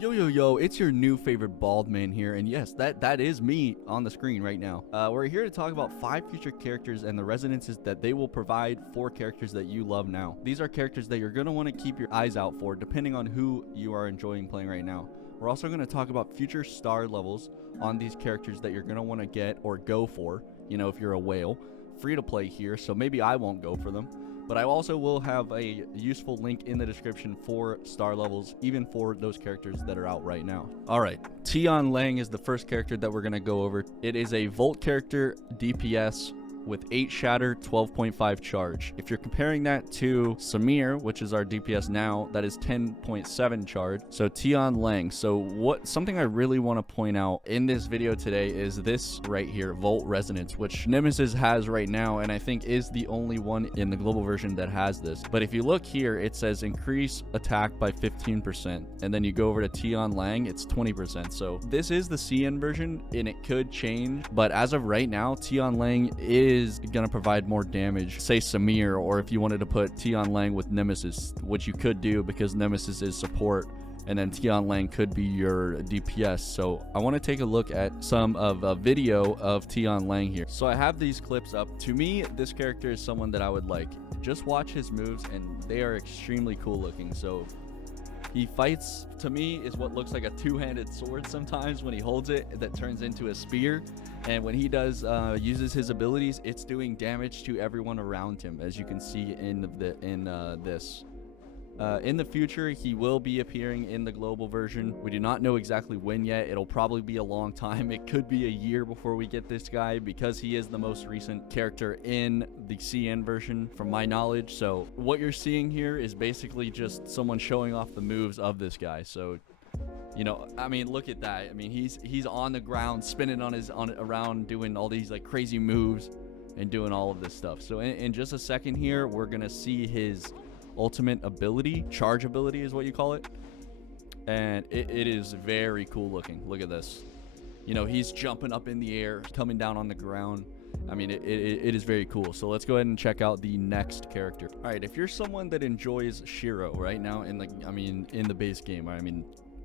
Yo, it's your new favorite bald man here, and yes, that is me on the screen right now. We're here to talk about 5 future characters and the resonances that they will provide for characters that you love now. These are characters that you're going to want to keep your eyes out for, depending on who you are enjoying playing right now. We're also going to talk about future star levels on these characters that you're going to want to get or go for, you know, if you're a whale. Free to play here, so maybe I won't go for them. But I also will have a useful link in the description for star levels, even for those characters that are out right now. All right, Tian Lang is the first character that we're going to go over. It is a Volt character, DPS, with 8 shatter, 12.5 charge. If you're comparing that to Samir, which is our DPS now, that is 10.7 charge. So Tian Lang. So something I really want to point out in this video today is this right here, Volt Resonance, which Nemesis has right now, and I think is the only one in the global version that has this. But if you look here, it says increase attack by 15%, and then you go over to Tian Lang, it's 20%. So this is the CN version, and it could change, but as of right now, Tian Lang is going to provide more damage. Say Samir, or if you wanted to put Tian Lang with Nemesis, which you could do because Nemesis is support, and then Tian Lang could be your DPS. So I want to take a look at some of a video of Tian Lang here. So I have these clips up. To me, this character is someone that I would like. Just watch his moves, and they are extremely cool looking. So he fights, to me, is what looks like a two-handed sword sometimes when he holds it, that turns into a spear. And when he does uses his abilities, it's doing damage to everyone around him, as you can see in this. In the future, he will be appearing in the global version. We do not know exactly when yet. It'll probably be a long time. It could be a year before we get this guy, because he is the most recent character in the CN version, from my knowledge. So what you're seeing here is basically just someone showing off the moves of this guy. So, you know, I mean, look at that. I mean, he's on the ground, spinning around, doing all these like crazy moves and doing all of this stuff. So in just a second here, we're gonna see his ultimate ability. Charge ability is what you call it, and it is very cool looking. Look at this. You know, he's jumping up in the air, coming down on the ground. I mean, it is very cool. So let's go ahead and check out the next character. All right, if you're someone that enjoys Shiro right now in the base game, I mean,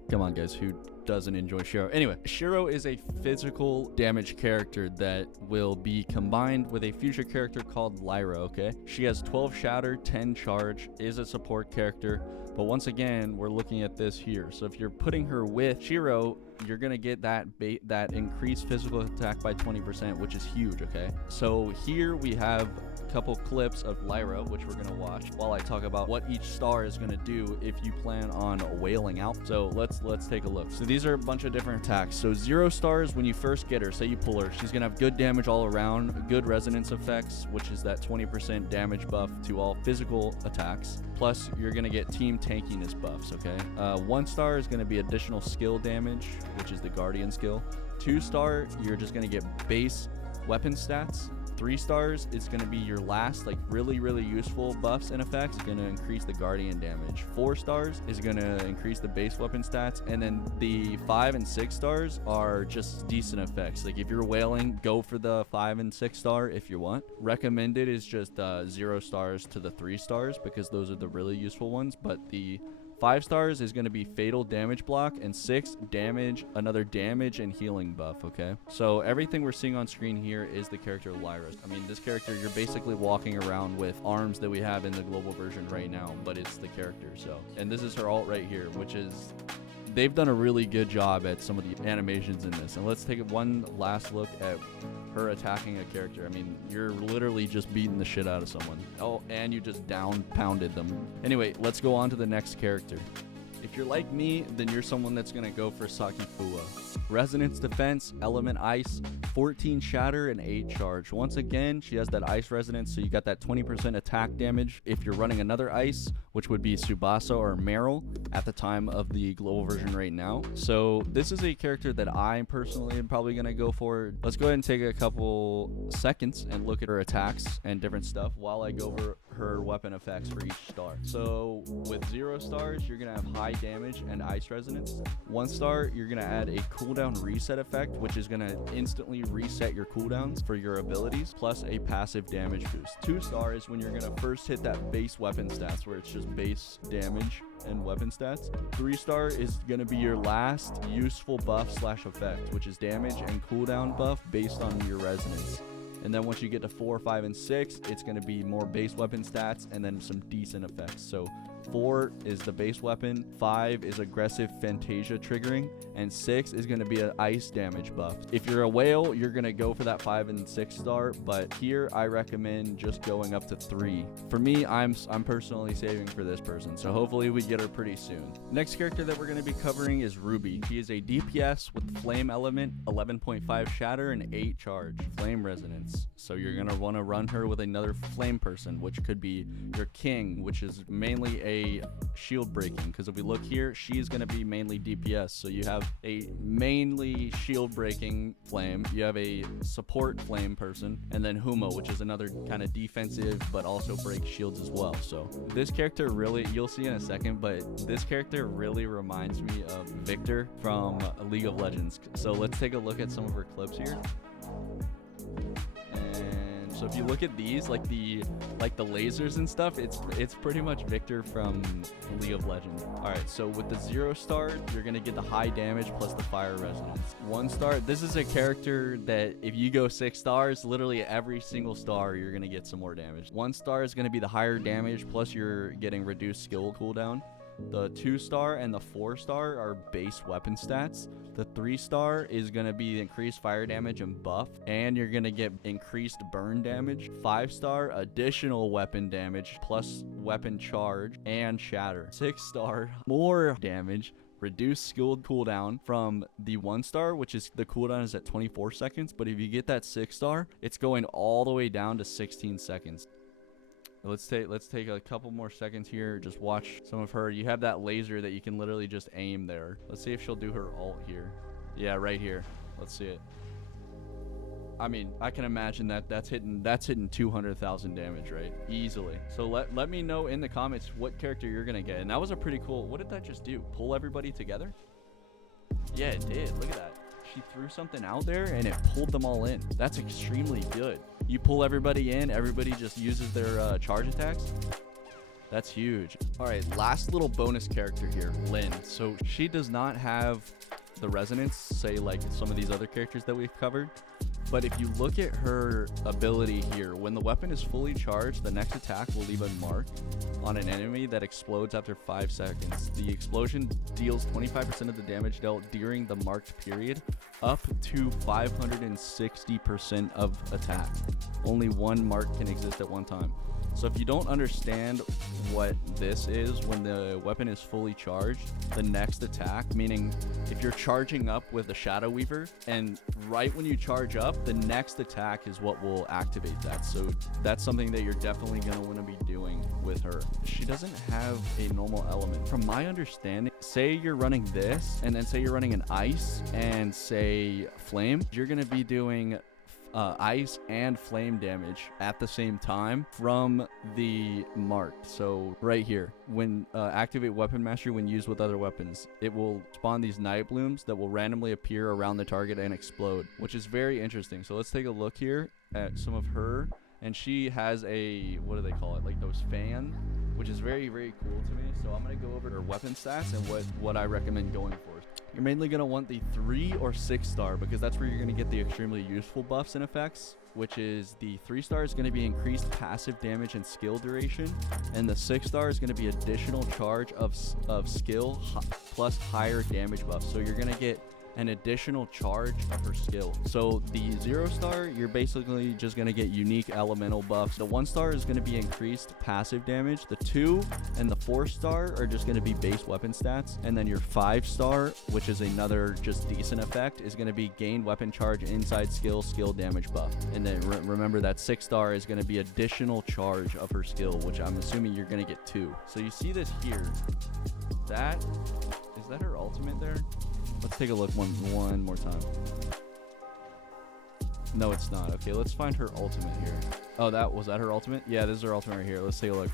come on guys, who doesn't enjoy Shiro? Anyway, Shiro is a physical damage character that will be combined with a future character called Lyra, okay? She has 12 shatter, 10 charge, is a support character, but once again, we're looking at this here. So if you're putting her with Shiro, you're gonna get that increased physical attack by 20%, which is huge, okay? So here we have a couple clips of Lyra, which we're gonna watch while I talk about what each star is gonna do if you plan on whaling out. So let's take a look. So these are a bunch of different attacks. So 0 stars, when you first get her, say you pull her, she's gonna have good damage all around, good resonance effects, which is that 20% damage buff to all physical attacks. Plus, you're gonna get team tankiness buffs, okay? 1 star is gonna be additional skill damage, which is the Guardian skill. 2 star, you're just gonna get base weapon stats. 3 stars is going to be your last, like, really useful buffs and effects. It's going to increase the Guardian damage. 4 stars is going to increase the base weapon stats. And then the 5 and 6 stars are just decent effects. Like, if you're whaling, go for the 5 and 6 star if you want. Recommended is just 0 stars to the 3 stars, because those are the really useful ones. But the 5 stars is going to be fatal damage block, and 6 damage, another damage and healing buff, okay? So everything we're seeing on screen here is the character Lyra. I mean, this character, you're basically walking around with arms that we have in the global version right now, but it's the character. So, and this is her ult right here, which is, they've done a really good job at some of the animations in this. And let's take one last look at her attacking a character. I mean, you're literally just beating the shit out of someone. Oh, and you just down pounded them. Anyway, let's go on to the next character. If you're like me, then you're someone that's gonna go for Sakifua. Resonance defense, element ice, 14 shatter, and 8 charge. Once again, she has that ice resonance, so you got that 20% attack damage. If you're running another ice, which would be Tsubasa or Meryl at the time of the global version right now. So this is a character that I personally am probably gonna go for. Let's go ahead and take a couple seconds and look at her attacks and different stuff while I go over her weapon effects for each star. So with 0 stars, you're gonna have high damage and ice resonance. 1 star, you're gonna add a cooldown reset effect, which is gonna instantly reset your cooldowns for your abilities, plus a passive damage boost. 2 stars, when you're gonna first hit that base weapon stats, where it's just base damage and weapon stats. 3 star is going to be your last useful buff / effect, which is damage and cooldown buff based on your resonance. And then once you get to 4, 5, and 6, it's going to be more base weapon stats and then some decent effects. So 4 is the base weapon, 5 is aggressive Fantasia triggering, and 6 is going to be an ice damage buff. If you're a whale, you're going to go for that 5 and 6 star, but here I recommend just going up to 3. For me, I'm personally saving for this person, so hopefully we get her pretty soon. Next character that we're going to be covering is Ruby. She is a DPS with flame element, 11.5 shatter, and 8 charge, flame resonance. So you're going to want to run her with another flame person, which could be your king, which is mainly a shield breaking, because if we look here, she's going to be mainly DPS. So you have a mainly shield breaking flame, you have a support flame person, and then Humo, which is another kind of defensive but also breaks shields as well. So this character really, you'll see in a second, but this character really reminds me of Victor from League of Legends. So let's take a look at some of her clips here. So if you look at these, like the lasers and stuff, it's pretty much Victor from League of Legends. All right, so with the 0 star, you're gonna get the high damage plus the fire resonance. 1 star, this is a character that if you go 6 stars, literally every single star, you're gonna get some more damage. 1 star is gonna be the higher damage, plus you're getting reduced skill cooldown. The 2 star and the 4 star are base weapon stats. The 3 star is going to be increased fire damage and buff, and you're going to get increased burn damage. 5 star, additional weapon damage plus weapon charge and shatter. 6 star, more damage, reduced skill cooldown from the 1 star, which is the cooldown is at 24 seconds. But if you get that 6 star, it's going all the way down to 16 seconds. Let's take a couple more seconds here. Just watch some of her. You have that laser that you can literally just aim there. Let's see if she'll do her ult here. Yeah, right here. Let's see it. I mean, I can imagine that's hitting 200,000 damage, right? Easily. So let me know in the comments what character you're gonna get. And that was a pretty cool. What did that just do? Pull everybody together? Yeah, it did. Look at that. She threw something out there and it pulled them all in. That's extremely good. You pull everybody in, everybody just uses their charge attacks. That's huge. All right, last little bonus character here, Lynn. So she does not have the resonance, say like some of these other characters that we've covered. But if you look at her ability here, when the weapon is fully charged, the next attack will leave a mark on an enemy that explodes after 5 seconds. The explosion deals 25% of the damage dealt during the marked period, up to 560% of attack. Only 1 mark can exist at one time. So if you don't understand what this is, when the weapon is fully charged, the next attack, meaning if you're charging up with the Shadow Weaver, and right when you charge up, the next attack is what will activate that. So that's something that you're definitely going to want to be doing with her. She doesn't have a normal element. From my understanding, say you're running this, and then say you're running an ice, and say flame, you're going to be doing ice and flame damage at the same time from the marked. So right here, when activate weapon mastery when used with other weapons, it will spawn these night blooms that will randomly appear around the target and explode, which is very interesting. So let's take a look here at some of her, and she has a, what do they call it, like those fan, which is very, very cool to me. So I'm going to go over her weapon stats and what I recommend going for. You're mainly going to want the 3 or 6 star, because that's where you're going to get the extremely useful buffs and effects, which is the 3 star is going to be increased passive damage and skill duration, and the 6 star is going to be additional charge of skill plus higher damage buffs. So you're going to get an additional charge of her skill. So the 0 star, you're basically just going to get unique elemental buffs. The 1 star is going to be increased passive damage. The 2 and the 4 star are just going to be base weapon stats. And then your 5 star, which is another just decent effect, is going to be gained weapon charge, inside skill damage buff. And then remember that 6 star is going to be additional charge of her skill, which I'm assuming you're going to get 2. So you see this here. Is that her ultimate there? Let's take a look one more time. No, it's not. Okay, let's find her ultimate here. Oh, was that her ultimate? Yeah, this is her ultimate right here. Let's take a look.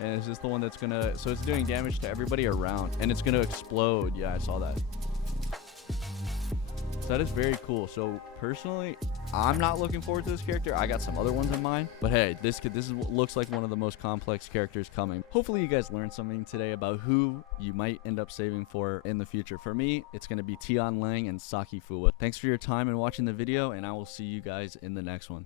And is this the one that's gonna... So it's doing damage to everybody around. And it's gonna explode. Yeah, I saw that. So that is very cool. So personally, I'm not looking forward to this character. I got some other ones in mind. But hey, looks like one of the most complex characters coming. Hopefully you guys learned something today about who you might end up saving for in the future. For me, it's going to be Tian Lang and Saki Fuwa. Thanks for your time and watching the video, and I will see you guys in the next one.